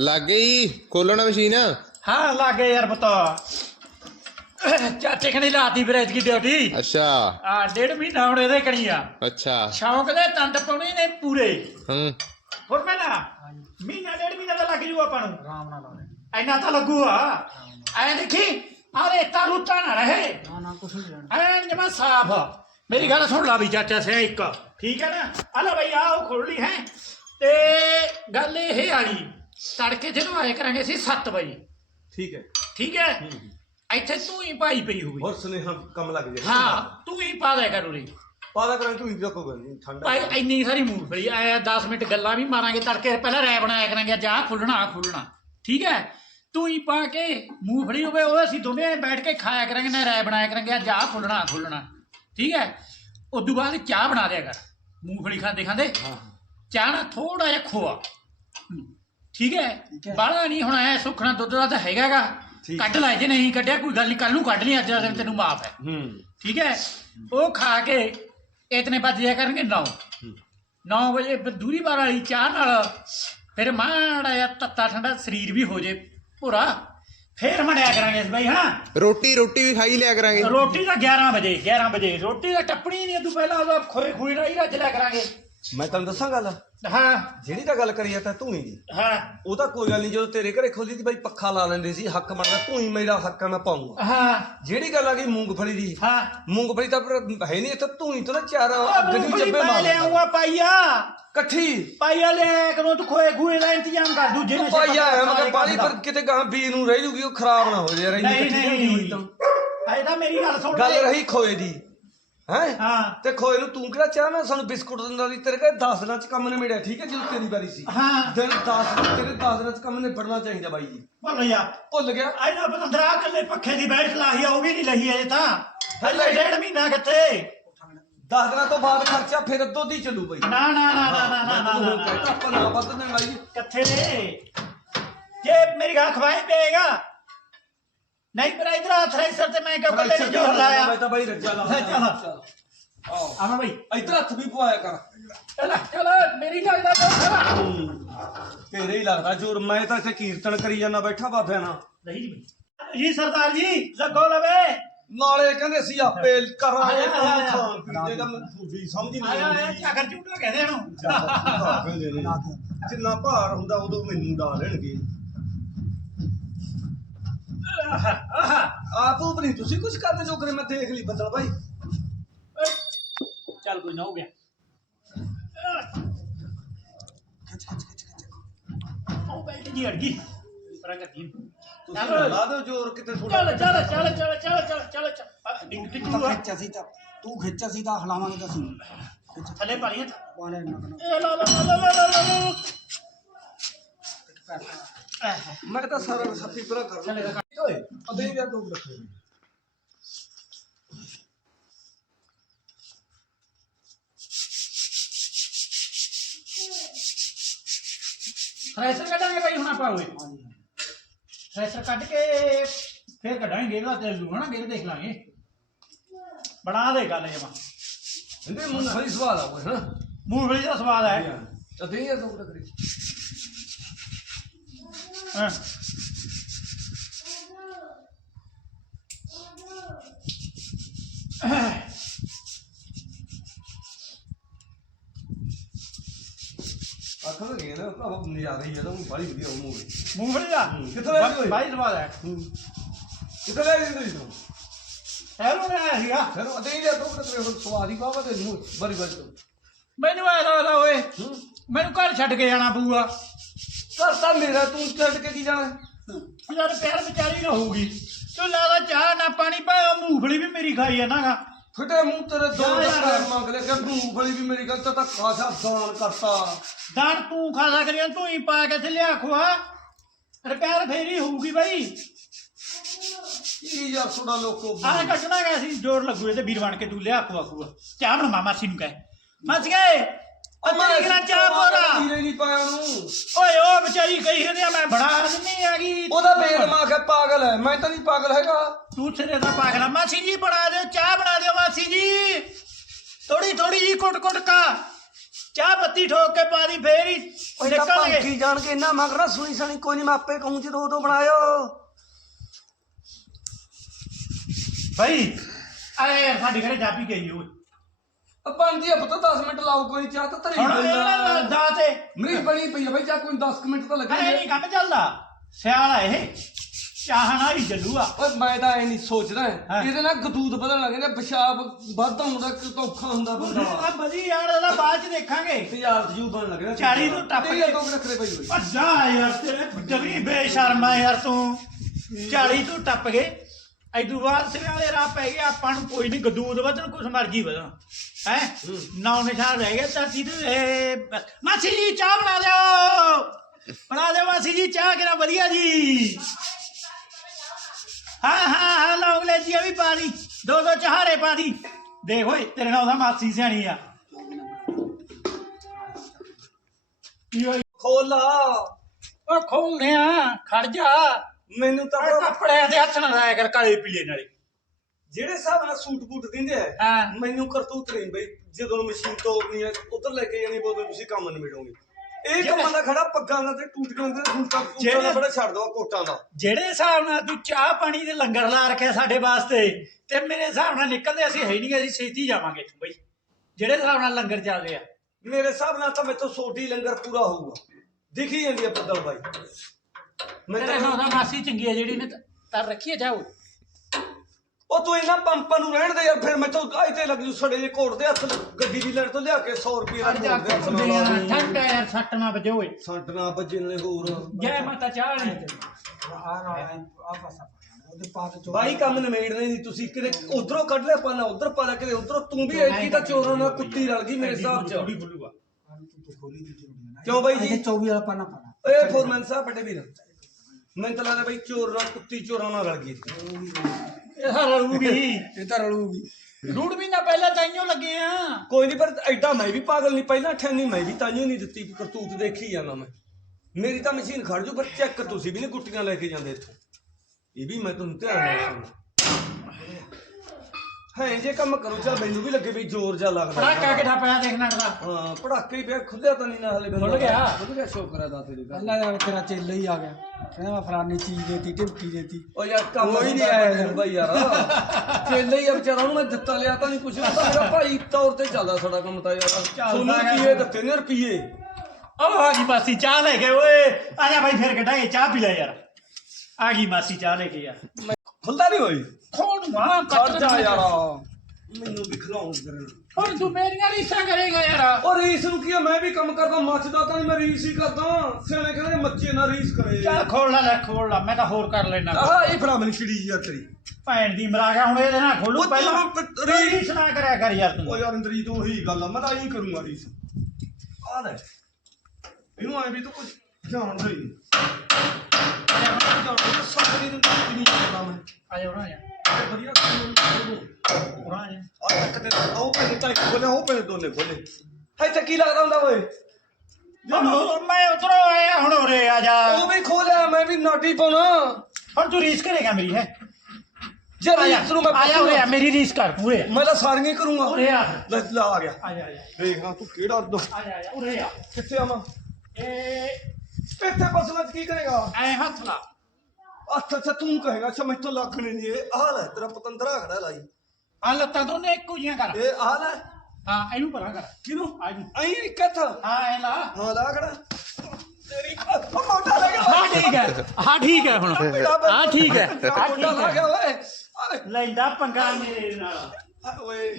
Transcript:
ਲੱਗ ਗਈ ਖੋਲਣਾ ਮਸ਼ੀਨ। ਹਾਂ ਲੱਗੇ ਯਾਰ ਪਤਾ। ਚਾਚੇ ਕਨੇ ਲਾਤੀ ਬਰੇਜ ਕੀ ਡਿਊਟੀ। ਅੱਛਾ। ਆ ਡੇਢ ਮਹੀਨਾ ਹੁਣ ਇਹਦੇ ਕਣੀ ਆ। ਅੱਛਾ। ਸ਼ੌਂਕ ਦੇ ਤੰਦ ਪਾਉਣੇ ਨੇ ਪੂਰੇ। ਹੂੰ। ਹੋਰ ਮੈਂ ਨਾ ਮਹੀਨਾ ਡੇਢ ਮਹੀਨਾ ਤਾਂ ਲੱਗ ਜੂ ਆਪਾਂ ਨੂੰ। ਆਰਾਮ ਨਾਲ ਇੰਨਾ ਤਾਂ ਲੱਗੂਗਾ ਐ ਦੇਖੀ ਅਰੇ ਤਾਂ ਰੁੱਤਾ ਨਾ ਰਹੇ। ਨਾ ਨਾ ਕੁਛ ਨਹੀਂ ਐ ਜਮਾ ਸਾਫ਼। ਮੇਰੀ ਗੱਲ ਸੁਣ ਲਾ ਵੀ ਚਾਚਾ ਸੇ ਇੱਕ। ਠੀਕ ਹੈ ਨਾ? ਹਲੋ ਬਈ ਆ ਉਹ ਖੋਲ ਲਈ ਹੈ। ਤੇ ਗੱਲ ਇਹ ਆਈ ਤੜਕੇ ਜਦੋਂ ਆਏ ਕਰਾਂਗੇ ਅਸੀਂ 7 ਵਜੇ। ਠੀਕ ਹੈ। ਠੀਕ ਹੈ? ਇੱਥੇ ਤੂੰ ਹੀ ਪਾਈ ਪਈ ਹੋਵੇ ਹੋਰ ਸੁਨੇਹਾ ਕੰਮ ਲੱਗ ਜਾਏ। ਹਾਂ ਤੂੰ ਹੀ ਪਾ ਦਿਆ ਕਰ ਉਰੇ। ਪਾਦਾ ਕਰਾਂ ਤੂੰ ਇੰਨਾ ਕੋਈ ਨਹੀਂ ਠੰਡਾ ਭਾਈ ਇੰਨੀ ਸਾਰੀ ਮੂੰਗਫਲੀ ਆਇਆ 10 ਮਿੰਟ ਗੱਲਾਂ ਵੀ ਮਾਰਾਂਗੇ ਤੜਕੇ ਪਹਿਲਾਂ ਰੈ ਬਣਾਇਆ ਕਰਾਂਗੇ ਜਾ ਖੁੱਲਣਾ ਖੁੱਲਣਾ। ਠੀਕ ਹੈ? ਤੂੰ ਹੀ ਪਾ ਕੇ ਮੂੰਗਫਲੀ ਹੋਵੇ ਉਹ ਅਸੀਂ ਦੋਨੇ ਬੈਠ ਕੇ ਖਾਇਆ ਕਰਾਂਗੇ ਨਾ ਰੈ ਬਣਾਇਆ ਕਰਾਂਗੇ ਜਾ ਖੁੱਲਣਾ ਖੁੱਲਣਾ। ਠੀਕ ਹੈ? ਉਦੋਂ ਬਾਅਦ ਚਾਹ ਬਣਾ ਦਿਆ ਕਰ। ਮੂੰਗਫਲੀ ਖਾਂਦੇ ਖਾਂਦੇ ਚਾਹ ਨਾਲ ਥੋੜਾ ਜਿਹਾ ਖੋਆ। ਠੀਕ ਹੈ? ਬਾਹਲਾ ਨਹੀਂ ਹੁਣ ਐ ਸੁਖਣਾ ਦੁੱਧ ਦਾ ਤਾਂ ਹੈਗਾਗਾ। ਕੱਢ ਲੈ ਜੇ ਨਹੀਂ ਕੱਢਿਆ ਕੋਈ ਗੱਲ ਨਹੀਂ ਕੱਲ ਨੂੰ ਕੱਢ ਲਈ ਅੱਜ ਦਾ ਦਿਨ ਤੈਨੂੰ ਮਾਫ ਹੈ। ਹੂੰ। ਠੀਕ ਹੈ? ਉਹ ਖਾ ਕੇ ਇਤਨੇ ਵੱਜ ਜਾਇਆ ਕਰਨਗੇ? 9 9 ਵਜੇ ਫਿਰ ਦੂਰੀ ਬਾਰ ਵਾਲੀ ਚਾਹ ਨਾਲ ਫਿਰ ਮਾੜਾ ਜਿਹਾ ਤੱਤਾ ਠੰਡਾ ਸਰੀਰ ਵੀ ਹੋ ਜੇ ਪੂਰਾ ਫੇਰ ਮੜਿਆ ਕਰਾਂਗੇ ਇਸ ਬਈ ਹਾਂ ਰੋਟੀ ਰੋਟੀ ਵੀ ਖਾਈ ਲਿਆ ਕਰਾਂਗੇ। ਰੋਟੀ ਤਾਂ 11 ਵਜੇ 11 ਵਜੇ। ਰੋਟੀ ਤਾਂ ਟੱਪਣੀ ਨਹੀਂ ਤੂੰ ਪਹਿਲਾਂ ਉਹਦਾ ਖੋਏ ਖੂਈ ਨਾਲ ਹੀ ਰੱਜ ਲਿਆ ਕਰਾਂਗੇ। ਮੈਂ ਤੈਨੂੰ ਦੱਸਾਂ ਗੱਲ? ਹਾਂ। ਜਿਹੜੀ ਤਾਂ ਗੱਲ ਕਰੀ ਆ ਤਾਂ ਤੂੰ ਹੀ ਦੀ। ਹਾਂ। ਉਹ ਤਾਂ ਕੋਈ ਗੱਲ ਨਹੀਂ ਜਦੋਂ ਤੇਰੇ ਘਰੇ ਖੋਲੀ ਸੀ ਬਾਈ ਪੱਖਾ ਲਾ ਲੈਂਦੇ ਸੀ ਹੱਕ ਤੂੰ ਹੀ ਮੇਰਾ ਹੱਕ ਆ ਮੈਂ ਪਾਉਂਗਾ। ਹਾਂ। ਜਿਹੜੀ ਗੱਲ ਆ ਗਈ ਮੂੰਗਫਲੀ ਦੀ। ਹਾਂ। ਮੂੰਗਫਲੀ ਤਾਂ ਫਿਰ ਹੈ ਨਹੀਂ ਇੱਥੇ ਤੂੰ ਹੀ ਤਾਂ ਨਾ ਚਾਰ ਗੱਡੀ ਚੱਬੇ ਮਾਰ ਲਿਆਉਂਗਾ ਪਾਈਆ। ਇਕੱਠੀ। ਪਾਈਆ ਲੈ ਕਰੋ ਤੂੰ ਖੋਏ ਖੂਏ ਦਾ ਇੰਤਜ਼ਾਮ ਕਰ ਦੂਜੇ ਤੂੰ ਪਾਈ ਆਇਆ ਮੈਂ ਕਿਹਾ ਬਾਲੀ ਪਰ ਕਿਤੇ ਗਾਂ ਬੀ ਨੂੰ ਰਹਿ ਜੂਗੀ ਉਹ ਖਰਾਬ ਨਾ ਹੋ ਜਾਏ ਯਾਰ ਇੰਨੀ ਨਹੀਂ ਨਹੀਂ ਨਹੀਂ। ਹੋਈ ਤਾਂ। ਤਾਂ ਮੇਰੀ ਗੱਲ ਸੁਣ ਗੱਲ ਲੈ। ਰਹੀ ਖੋਏ ਦੀ। ਹੈ? ਹਾਂ। ਤੇ ਖੋਏ ਨੂੰ ਤੂੰ ਕਿਹੜਾ ਚਾਹ ਨਾ ਸਾਨੂੰ ਬਿਸਕੁਟ ਦਿੰਦਾ ਸੀ? ਤੇਰੇ ਘਰੇ 10 ਦਿਨਾਂ ਚ ਕੰਮ ਨੇ ਮਿਲਿਆ ਠੀਕ ਹੈ? ਜਦੋਂ ਤੇਰੀ ਵਾਰੀ ਸੀ। ਹਾਂ। ਦਿਨ 10 ਤੇਰੇ 10 ਦਿਨਾਂ ਚ ਕੰਮ ਨੇ ਬੜਨਾ ਚਾਹੀਦਾ ਬਾਈ ਜੀ। ਬੋਲ ਯਾ ਭੁੱਲ ਗਿਆ? ਆਇਨਾ ਪਤੰਦਰਾ ਕੱਲੇ ਪੱਖੇ ਦੀ ਬੈਠ ਲਾਹੀ ਆ ਉਹ ਵੀ ਨਹੀਂ ਲਈ ਅਜੇ ਤਾਂ। ਹਲੇ ਡੇਢ ਮਹੀਨਾ ਕਿੱਥੇ? 10 ਦਿਨਾਂ ਤੋਂ ਬਾਅਦ ਖਰਚਾ ਫਿਰ ਦੁੱਧ ਹੀ ਚੱਲੂ ਬਾਈ। ਨਾ ਨਾ ਨਾ ਨਾ ਨਾ ਨਾ ਨਾ, ਨਾ। ਨਾ ਆਪਾਂ ਨਾ ਵੱਧ ਦੇਣ ਬਾਈ ਜੀ। ਕਿੱਥੇ ਜੇ ਮੇਰੀ ਗੱਲ ਖਵਾਈ ਪਏਗਾ ਨਹੀਂ ਪਰ ਇਧਰ ਆ ਥ੍ਰੈਸ਼ਰ ਤੇ ਮੈਂ ਕਿਉਂ ਕੱਲੇ ਨਹੀਂ ਜੋਰ ਲਾਇਆ? ਮੈਂ ਤਾਂ ਬਾਈ ਰੱਜਾ ਲਾ ਲੈ ਚੱਲ। ਆਓ। ਆਵਾਂ ਬਈ। ਇੱਧਰ ਹੱਥ ਵੀ ਪਵਾਇਆ ਕਰ। ਚੱਲ ਚੱਲ ਮੇਰੀ ਗੱਲ ਦਾ ਤਾਂ ਖਰਾ ਤੇਰੇ ਹੀ ਲੱਗਦਾ ਜੋਰ। ਮੈਂ ਤਾਂ ਇੱਥੇ ਕੀਰਤਨ ਕਰੀ ਜਾਂਦਾ ਬੈਠਾ ਬਾਬਿਆਂ ਨਾਲ। ਨਹੀਂ ਜੀ। ਜੀ ਸਰਦਾਰ ਜੀ ਲੱਗੋ ਲਵੇ। ਨਾਲੇ ਕਹਿੰਦੇ ਅਸੀਂ ਆਪੇ ਕਰਾਂਗੇ ਆਇਆ। ਖਾਣ ਪੀਣ ਦੇ ਦਾ ਮੈਨੂੰ ਵੀ ਸਮਝ ਨਹੀਂ ਆਉਂਦੀ। ਚਾਕਰ ਝੂਟਾ ਕਹਿੰਦੇ ਇਹਨੂੰ। ਜਿੰਨਾ ਭਾਰ ਹੁੰਦਾ ਉਦੋਂ ਮੈਨੂੰ ਡਾ ਲੈਣਗੇ। ਆਹਾ, ਆਹਾ। ਆਪ ਉਪਰੀ ਤੁਸੀਂ ਕੁਝ ਕਰਦੇ ਜੋ ਕਰੇ ਮੈਂ ਦੇਖ ਲਈ ਬੱਦਲ ਭਾਈ ਚੱਲ ਕੋਈ ਨਾ ਹੋ ਗਿਆ। ਉਹ ਬੈਠ ਜੀ ਅੜ ਗਈ। ਪਰਾਂ ਕਰਦੀ ਤੁਸੀਂ ਲਾ ਦਿਓ ਜੋਰ ਕਿਤੇ ਥੋੜਾ ਚੱਲ ਚੱਲ ਚੱਲ ਚੱਲ ਚੱਲ ਚੱਲ ਚੱਲ ਚੱਲ। ਡਿੰਗ ਟਿੰਗ ਤਾਂ ਖਿੱਚ ਅਸੀਂ ਤਾਂ ਤੂੰ ਖਿੱਚ ਅਸੀਂ ਤਾਂ ਹਲਾਵਾਂਗੇ ਤਾਂ ਖਿੱਚ। ਥੱਲੇ ਪਾਲੀਆਂ ਵਾਲੇ ਨਾ ਕਰਨਾ ਇਹ ਲਾ ਲਾ ਲਾ ਲਾ ਲਾ ਲਾ ਲਾ। ਆਹ, ਮੈਂ ਤਾਂ ਸਾਰਾ ਸੱਤੀ ਪੂਰਾ ਕਰ ਇਹਦਾ ਓਏ ਅਦੇ ਵੀ ਦੋ ਰੱਖੋ ਥ੍ਰੈਸ਼ਰ ਕੱਢਾਂਗੇ ਭਾਈ ਹੁਣ ਆਪਾਂ ਹੋਏ ਥ੍ਰੈਸ਼ਰ ਕੱਢ ਕੇ ਫਿਰ ਕੱਢਾਂਗੇ ਇਹਦਾ ਤੇ ਲੂਣਾ ਗੇਰ ਦੇਖ ਲਾਂਗੇ। ਬਣਾ ਦੇ ਗੱਲ ਜਮਾ ਇਹਦੇ ਮੂੰਹ ਫਰੀ ਸਵਾਲ ਆ ਓਏ ਹਾਂ ਮੂੰਗਫਲੀ ਦਾ ਸਵਾਦ ਹੈ ਅਦੇ ਹੀ ਦੋ ਕਰੀ। ਹਾਂ। ਆਖਣ ਲੱਗੇ ਨਾ ਭਰਾਵਾ ਨਜ਼ਾਰਾ ਹੀ ਆ ਤਾਂ ਬੜੀ ਵਧੀਆ ਉਹ ਮੂਵੀ ਮੂੰਗਫਲੀ ਦਾ ਕਿੱਥੋਂ ਲੈ ਕੇ ਹੋਏ? ਬਾਈ ਸਵਾਦ ਹੈ। ਕਿੱਥੇ ਲੈ ਗਏ ਤੁਸੀਂ ਤੂੰ? ਐਰੋ ਨੇ ਆਇਆ ਸੀਗਾ। ਫਿਰ ਅਦੇ ਸਵਾਦ ਹੀ ਬਾਬਾ ਤੇ ਮੂੰਹ ਬੜੀ ਬੜੀ ਮੈਨੂੰ ਆਇਆ ਲੱਗਦਾ ਓਏ ਮੈਨੂੰ ਘਰ ਛੱਡ ਕੇ ਜਾਣਾ ਪਊਗਾ। ਘਰ ਤਾਂ ਮੇਰਾ ਤੂੰ ਛੱਡ ਕੇ ਕੀ ਜਾਣਾ? ਯਾਰ ਪਿਆਰ ਵਿਚਾਰੀ ਨਾ ਹੋਊਗੀ। ਤੂੰ ਲਾਦਾ ਚਾਹ ਨਾ ਪਾਣੀ ਪਾਇਆ ਮੂੰਗਫਲੀ ਵੀ ਮੇਰੀ ਖਾਈ ਜਾਣਾਗਾ ਫਿਟੇ ਮੂੰਹ ਤੇਰੇ ਦੋ ਯਾਰ। ਮੰਗ ਲੈ ਕਿ ਮੂੰਗਫਲੀ ਵੀ ਮੇਰੀ ਗੱਲ ਤਾਂ ਤਾਂ ਖਾਸਾ ਦਾਨ ਕਰਤਾ। ਦਾਣ ਤੂੰ ਖਾਸਾ ਕਰੀਆਂ ਤੂੰ ਹੀ ਪਾ ਕੇ ਤੇ ਲਿਆ ਖਵਾ। ਰਿਪੇਅਰ ਫੇਰੀ ਹੋਊਗੀ ਬਾਈ। ਕੀ ਯਾਰ ਥੋੜਾ ਲੋਕੋ? ਆਹ ਕੱਢਣਾ ਗਿਆ ਸੀ ਜੋਰ ਲੱਗੂ ਇਹਦੇ ਵੀਰ ਬਣ ਕੇ ਤੂੰ ਲਿਆ ਖਵਾ ਖੂਆ ਚਾਹ ਬਣਾ ਮਾਸੀ ਨੂੰ ਕਹਿ। ਮੱਚ ਗਏ ਅਮਰ ਕਿਹੜਾ ਚਾਹ ਪੋਰਾ। ਹੀਰੇ ਨਹੀਂ ਪਾਇਆ ਨੂੰ ਓਏ ਉਹ ਵਿਚਾਰੀ ਕਹੀ ਜਾਂਦੀ ਆ ਮੈਂ ਬਣਾ ਦਿੰਨੀ ਹੈਗੀ। ਉਹਦਾ ਬੇਦਮਾਗ ਹੈ ਪਾਗਲ ਹੈ। ਮੈਂ ਤਾਂ ਨਹੀਂ ਪਾਗਲ ਹੈਗਾ। ਤੂੰ ਸਿਰੇ ਦਾ ਪਾਗਲਾ ਮਾਸੀ ਜੀ ਬਣਾ ਦਿਓ ਚਾਹ ਬਣਾ ਦਿਓ ਮਾਸੀ ਜੀ। ਥੋੜੀ ਥੋੜੀ ਜੀ ਕੁੱਟ ਕੁੱਟ ਕਾ ਚਾਹ ਪੱਤੀ ਠੋਕ ਕੇ ਪਾ ਦੀ ਫੇਰ ਹੀ ਉਹ ਤਾਂ ਜਾਣ ਕੇ ਇੰਨਾ ਮਗਰਾ ਸੁਣੀ ਸਣੀ ਕੋਈ ਨਹੀਂ ਮੈਂ ਆਪੇ ਕਹੂੰ ਜਦੋਂ ਉਦੋਂ ਬਣਾਇਓ। ਭਾਈ ਆਏ ਯਾਰ ਸਾਡੀ ਘਰੇ ਚਾਬੀ ਗਈ ਓਏ। ਆ ਪਤਾ 10 ਮਿੰਟ ਲਾਓ ਕੋਈ ਚਾਹ ਤਾਂ ਧਰੀ ਹੁਣ ਦਾ ਤੇ। ਮੇਰੀ ਬਣੀ ਪਈ ਆ ਬਈ ਚਾਹ ਕੋਈ 10 ਮਿੰਟ ਤਾਂ ਅਰੇ ਲੱਗਣਗੇ। ਨਹੀਂ ਕੰਮ ਚੱਲਦਾ। ਸਿਆਲ ਆ ਇਹ। ਚਾਹਣਾ ਹੀ ਜੱਲੂਆ ਓਏ ਮੈਂ ਤਾਂ ਐ ਨਹੀਂ ਸੋਚਦਾ। ਹਾਂ। ਇਹਦੇ ਨਾਲ ਗਦੂਦ ਵਧਣ ਲੱਗੇ ਨੇ ਪਿਸ਼ਾਬ ਵੱਧ ਆਉਂਦਾ ਕਿ ਔਖਾ ਹੁੰਦਾ ਬੰਦਾ। ਆ ਬਜੀ ਯਾਰ ਇਹਦਾ ਬਾਅਦ ਚ ਦੇਖਾਂਗੇ। ਯਾਰ ਜੂ ਬਣ ਲੱਗ ਰਿਹਾ 40 ਤੋਂ ਟੱਪ ਕੇ। ਕੇ- ਦੋ ਨਖਰੇ ਪਈ ਹੋਈ। ਆ ਜਾ ਯਾਰ ਤੇਰੇ ਜਮੀ ਬੇਸ਼ਰਮ ਆ ਯਾਰ ਤੂੰ। 40 ਤੋਂ ਟੱਪ ਗਏ ਐਦੂ ਬਾਅਦ ਸਿਰੇ ਵਾਲੇ ਰਾਹ ਪੈ ਗਏ ਆਪਾਂ ਨੂੰ ਕੋਈ ਨਹੀਂ ਗਦੂਦ ਵਧਣ ਕੁਛ ਮਰਜ਼ੀ ਵਧਣ। ਹੈ? ਨੌ ਨਿਸ਼ਾਨ ਰਹਿ ਗਏ ਧਰਤੀ ਤੇ। ਮਾਸੀ ਜੀ ਚਾਹ ਬਣਾ ਦਿਓ। ਬਣਾ ਦਿਓ ਮਾਸੀ ਜੀ ਚਾਹ ਕਿਰਾ ਵਧੀਆ ਜੀ। ਹਾਂ ਹਾਂ ਹਾਂ ਲੌਂਗ ਲੈ ਜੀ ਵੀ ਪਾਣੀ ਦੋ। ਦੋ ਚਾਹਾਰੇ ਪਾ ਦੀ। ਦੇਖ ਓਏ ਤੇਰੇ ਨਾਲ ਉਹਦਾ ਮਾਸੀ ਸਿਆਣੀ ਆ। ਖੋਲਾ ਉਹ ਖੋਲਦੇ ਆ ਖੜ ਜਾ। ਮੈਨੂੰ ਤਾਂ ਆਹ ਦੇ ਹੱਥ ਨਾਲ ਲਾਇਆ ਕਰ ਕਾਲੇ ਪੀਲੇ ਨਾਲੇ। ਜਿਹੜੇ ਹਿਸਾਬ ਨਾਲ ਸੂਟ ਬੂਟ ਦਿੰਦੇ ਆ ਹਾਂ। ਮੈਨੂੰ ਕਰਤੂਤ ਨਹੀਂ ਬਈ ਜਦੋਂ ਮਸ਼ੀਨ ਤੋੜਨੀ ਆ ਉਧਰ ਲੈ ਕੇ ਜਾਣੀ ਬੋਦੋਂ ਤੁਸੀਂ ਕੰਮ ਨਿਬੇੜੋਗੇ ਇਹ ਜਿਹੜੇ- ਕੰਮਾਂ ਦਾ ਖੜਾ ਪੱਗਾਂ ਦਾ ਤੇ ਟੂਟ ਕੇ ਤੇ ਹੁਣ ਤੱਕ ਜਿਹੜੇ- ਦਾ ਬੜਾ ਛੱਡ ਦੋ ਕੋਟਾਂ ਦਾ। ਜਿਹੜੇ ਹਿਸਾਬ ਨਾਲ ਤੂੰ ਚਾਹ ਪਾਣੀ ਦੇ ਲੰਗਰ ਲਾ ਰੱਖਿਆ ਸਾਡੇ ਵਾਸਤੇ ਤੇ ਮੇਰੇ ਹਿਸਾਬ ਨਾਲ ਨਿਕਲਦੇ ਅਸੀਂ ਹੈ ਹੀ ਨਹੀਂ ਅਸੀਂ ਛੇਤੀ ਜਾਵਾਂਗੇ ਇੱਥੋਂ ਬਈ। ਜਿਹੜੇ ਹਿਸਾਬ ਨਾਲ ਲੰਗਰ ਚੱਲਦੇ ਆ ਮੇਰੇ ਹਿਸਾਬ ਨਾਲ ਤਾਂ ਮੇਤੋਂ ਸੋਟੀ ਲੰਗਰ ਪੂਰਾ ਹੋਊਗਾ। ਦਿਖੀ ਜਾਂਦੀ ਆ ਬੱਦਲ ਬਾਈ। ਮੈਂ ਤੇਰੇ ਨਾਲ ਉਹਦਾ ਮਾਸੀ ਚੰਗੀ ਆ ਜਿਹੜੀ ਨੇ ਤਰ ਰੱਖੀ ਆ ਜਾਓ ਉਹ। ਤੂੰ ਇਹਨਾਂ ਪੰਪਾਂ ਨੂੰ ਰਹਿਣ ਦੇ ਯਾਰ ਫਿਰ ਮੈਂ ਤਾਂ ਤੇ ਲੱਗ ਜੂ ਸੜੇ ਜੇ ਕੋਟ ਦੇ ਹੱਥ ਗੱਡੀ ਦੀ ਲੈਣ ਤੋਂ ਲਿਆ ਕੇ 100 ਰੁਪਏ ਦਾ ਹੱਥ ਨਾਲ। ਠੰਡਾ ਯਾਰ ਸੱਟ ਨਾ ਵਜੇ ਓਏ। ਸੱਟ ਨਾ ਵੱਜੇ ਨਾਲੇ ਹੋਰ। ਜੈ ਮਾਤਾ ਚਾਹ ਬਾਈ ਕੰਮ ਨਿਮੇੜਨੇ ਨਹੀਂ ਤੁਸੀਂ ਕਿਤੇ ਉਧਰੋਂ ਕੱਢ ਲਿਆ ਪਾਣਾ ਉਧਰ ਪਾ ਲਿਆ ਕਿਤੇ ਉਧਰੋਂ ਤੂੰ ਵੀ ਐਤਕੀ ਤਾਂ ਚੋਰਾਂ ਨਾਲ ਕੁੱਤੀ ਰਲ ਗਈ ਮੇਰੇ ਹਿਸਾਬ ਚ। ਤੂੰ ਕਿਉਂ ਬਾਈ ਜੀ? ਇੱਥੇ 24 ਵਾਲਾ ਪਾਣਾ ਪਾਣਾ ਓਏ ਫੋਰਮੈਨ ਸਾਹਿਬ ਵੱਡੇ ਵੀਰ। ਮੈਨੂੰ ਤਾਂ ਲੱਗਦਾ ਬਈ ਚੋਰ ਨਾਲ ਕੁੱਤੀ ਚੋਰਾਂ ਨਾਲ ਰਲ ਗਈ ਇਹ ਹਾਂ ਰਲੂਗੀ। ਇਹ ਤਾਂ ਰਲੂਗੀ। ਡੂੜ ਮਹੀਨਾ ਪਹਿਲਾਂ ਤਾਈਓ ਲੱਗੇ ਆ। ਕੋਈ ਨਹੀਂ ਪਰ ਐਡਾ ਮੈਂ ਵੀ ਪਾਗਲ ਨਹੀਂ। ਪਹਿਲਾਂ ਠੈਨੀ ਮੈਂ ਵੀ ਤਾਈਓ ਨਹੀਂ ਦਿੱਤੀ ਕਰਤੂਤ ਦੇਖੀ ਜਾਂਦਾ ਮੈਂ। ਮੇਰੀ ਤਾਂ ਮਸ਼ੀਨ ਖੜ ਜੂ ਪਰ ਚੈੱਕ ਤੁਸੀਂ ਵੀ ਨਹੀਂ ਗੁੱਟੀਆਂ ਲੈ ਕੇ ਜਾਂਦੇ ਇੱਥੋਂ। ਇਹ ਵੀ ਮੈਂ ਤੁਹਾਨੂੰ ਧਿਆਨ ਨਾਲ ਸੁਣ ਹੈ ਜੇ ਕੰਮ ਕਰੋ ਚਾ ਮੈਨੂੰ ਵੀ ਲੱਗੇ ਵੀ ਜ਼ੋਰ ਜਾ ਲੱਗਦਾ। ਪੜਾਕਾ ਕਿੱਥਾ ਪਿਆ ਦੇਖ ਨਟ ਦਾ? ਹਾਂ ਪੜਾਕੇ ਹੀ ਪਿਆ ਖੁੱਲਿਆ ਤਾਂ ਨਹੀਂ ਨਾ ਹਲੇ ਬੰਦਾ। ਖੁੱਲ ਗਿਆ? ਖੁੱਲ ਗਿਆ ਸ਼ੁਕਰ ਹੈ ਦਾਤੇ ਦੀ ਅੱਲਾ ਦਾ ਤੇਰਾ ਚੇਲਾ ਹੀ ਆ ਗਿਆ। ਕਹਿੰਦਾ ਮੈਂ ਫਲਾਨੀ ਚੀਜ਼ ਦੇਤੀ ਢਿਮਕੀ ਦੇਤੀ। ਓ ਯਾਰ ਕੰਮ ਕੋਈ ਨੀ ਹੁੰਦਾ ਆਇਆ ਨੂੰ ਬਾਈ ਯਾਰ। ਚੇਲੇ ਹੀ ਆ ਵਿਚਾਰਾ ਨੂੰ ਮੈਂ ਦਿੱਤਾ ਲਿਆ ਤਾਂ ਨਹੀਂ ਕੁਛ। ਉਹ ਤਾਂ ਮੇਰਾ ਭਾਈ ਤੌਰ ਤੇ ਚੱਲਦਾ ਸਾਡਾ ਕੰਮ ਤਾਂ ਯਾਰ। ਸੋਨੂੰ ਹੈਗਾ। ਰੁਪਈਏ ਦਿੱਤੇ ਨੇ ਰੁਪਈਏ। ਉਹ ਆ ਗਈ ਮਾਸੀ ਚਾਹ ਲੈ ਕੇ ਓਏ। ਆ ਜਾ ਭਾਈ ਫਿਰ ਕੱਢਾਂਗੇ ਚਾਹ ਪੀ ਲੈ ਯਾਰ। ਆ ਗਈ ਮਾਸੀ ਚਾਹ ਲੈ ਕੇ ਯਾਰ ਖੁੱਲਦਾ ਨਹੀਂ ਹੋਈ ਖੋਣ ਮਾਂ? ਖੜ ਜਾ ਯਾਰ। ਮੈਨੂੰ ਵੀ ਖਿਲਾਉਣ ਕਰਨ ਹੁਣ ਤੂੰ ਮੇਰੀਆਂ ਰੀਸਾਂ ਕਰੇਗਾ ਯਾਰ। ਉਹ ਰੀਸ ਨੂੰ ਕੀ ਆ, ਮੈਂ ਵੀ ਕੰਮ ਕਰਦਾ ਮੱਚਦਾ ਤਾਂ ਨਹੀਂ ਮੈਂ ਰੀਸ ਹੀ ਕਰਦਾ। ਸਿਆਣੇ ਕਹਿੰਦੇ ਮੱਚੇ ਨਾ ਰੀਸ ਕਰੇ। ਚੱਲ ਖੋਲ ਲੈ ਲੈ ਖੋਲ ਲੈ ਮੈਂ ਤਾਂ ਹੋਰ ਕਰ ਲੈਣਾ ਆਹ ਇਹ ਫੜਾ ਮੈਨੂੰ ਛਿੜੀ ਯਾਰ ਤੇਰੀ। ਭੈਣ ਦੀ ਮਰਾ ਗਿਆ ਹੁਣ ਇਹਦੇ ਨਾਲ ਖੋਲੂ ਉਹ ਤੂੰ ਪਹਿਲਾਂ। ਰੀ- ਰੀਸ ਨਾ ਕਰਿਆ ਕਰ ਯਾਰ ਓ ਤੂੰ ਯਾਰ ਇੰਦਰੀਤ ਉਹੀ ਗੱਲ ਆ ਮੈਂ ਤਾਂ ਇਹੀ ਕਰੂੰਗਾ ਰੀਸ। ਆ ਲੈ ਇਹਨੂੰ ਐ ਵੀ ਤੂੰ ਕੁਝ ਜਾਣਦਾ ਹੀ ਨਹੀਂ। ਜਾਣਦਾ ਸਭ ਨਹੀਂ ਨਹੀਂ ਆ ਜਾ ਉਰਾਂ ਆ ਜਾ ਇਹ ਵਧੀਆ ਕੰਮ ਨੂੰ ਉਰਾਂ ਆ ਜਾ ਆ ਤੱਕ ਤੇ ਆਉ ਪਹਿਲੇ ਤਾਂ ਇੱਕ ਖੋਲੇ ਉਹ ਪਹਿਲੇ ਦੋਨੇ ਖੋਲੇ ਹੈ ਤਾਂ ਕੀ ਲੱਗਦਾ ਹੁੰਦਾ ਓਏ ਉਹ ਮੈਂ ਉਧਰੋਂ ਆਇਆ ਹੁਣ ਉਰੇ ਆ ਜਾ। ਉਹ ਵੀ ਖੋਲਿਆ ਮੈਂ ਵੀ ਨਾਟੀ ਪਾਉਣਾ ਹੁਣ ਤੂੰ ਰੀਸ ਕਰੇਗਾ ਮੇਰੀ ਹੈ? ਜੇ ਆ ਜਾ ਰੀਸ ਨੂੰ ਮੈਂ ਆ ਜਾ ਉਰੇ ਆ ਪੁੱਛੂੰਗਾ, ਮੇਰੀ ਰੀਸ ਕਰ ਉਰੇ ਆ ਮੈਂ ਤਾਂ ਸਾਰੀਆਂ ਹੀ ਕਰੂੰਗਾ। ਉਰੇ ਆ। ਲੈ ਲਾ ਆ ਗਿਆ। ਆ ਜਾ ਆ ਜਾ। ਦੇਖ ਹਾਂ ਤੂੰ ਕਿਹੜਾ ਦੋ ਆ ਜਾ ਆ ਜਾ ਉਰੇ ਆ। ਕਿੱਥੇ ਆਵਾਂ ਇਹ ਇੱਥੇ ਚ ਕੀ ਕਰੇਗਾ? ਐ ਹੱਥ ਲਾ। ਅੱਛਾ ਅੱਛਾ ਤੂੰ ਕਹੇਗਾ ਅੱਛਾ ਮੈਥੋਂ ਲੱਖ ਨਹੀਂ ਜੀ। ਇਹ ਆਹ ਲੈ ਤੇਰਾ ਪਤੰਦਰਾ ਖੜਾ ਲਾਈ। ਆ ਲੱਤਾਂ ਦੋਨੇ ਇੱਕੋ ਜੀਆਂ ਕਰ। ਇਹ ਆਹ ਲੈ। ਹਾਂ ਇਹਨੂੰ ਪਰਾਂ ਕਰ। ਕਿਨੂੰ ਆ ਜੀ। ਕਿੱਥ ਹਾਂ ਐ ਲਾ। ਹਾਂ ਲਾ ਖੜਾ। ਤੇਰੀ ਉਹ ਮੋਟਾ ਲੱਗਾ ਹਾਂ ਠੀਕ ਹੈ। ਹਾਂ ਠੀਕ ਹੈ ਹੁਣ। ਹਾਂ ਠੀਕ ਹੈ। ਹਾਂ ਮੋਟਾ ਲੱਗ ਹੈ ਓਏ ਲੈਂਦਾ ਪੰਗਾ ਮੇਰੇ ਨਾਲ। ਓਏ।